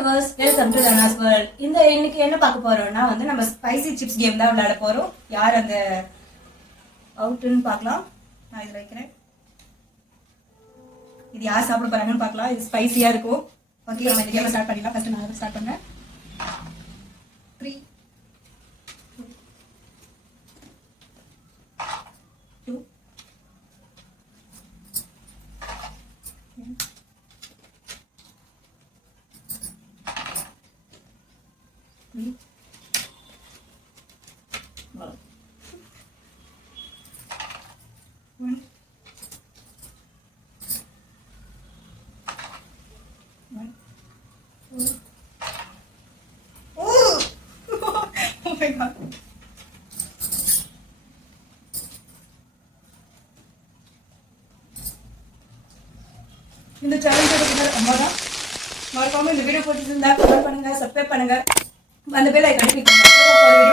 Viewers, welcome to Dhana's world. இன்னைக்கு என்ன பார்க்க போறோம்னா நம்ம ஸ்பைசி சிப்ஸ் கேம் தான் விளையாட போறோம். யார் அந்த அவுட்னு பார்க்கலாம். நான் இதில் வைக்கிறேன். இது யார் சாப்பிட போறாங்கன்னு பார்க்கலாம். இது ஸ்பைசியா இருக்கும். ஓகே, நம்ம இந்த கேம் ஸ்டார்ட் பண்ணிடலாம். ஃபர்ஸ்ட் நான் ஸ்டார்ட் பண்ணேன். 3 2 3 1 Oh! Oh my god. இந்த சேலஞ்ச் எடுக்கிறது அம்மாதான். மறக்காம இந்த வீடியோ பிடிச்சிருந்தா கமெண்ட் பண்ணுங்க, சப்ஸ்கிரைப் பண்ணுங்க, அந்த பெல் ஐகானை கிளிக் பண்ணுங்க.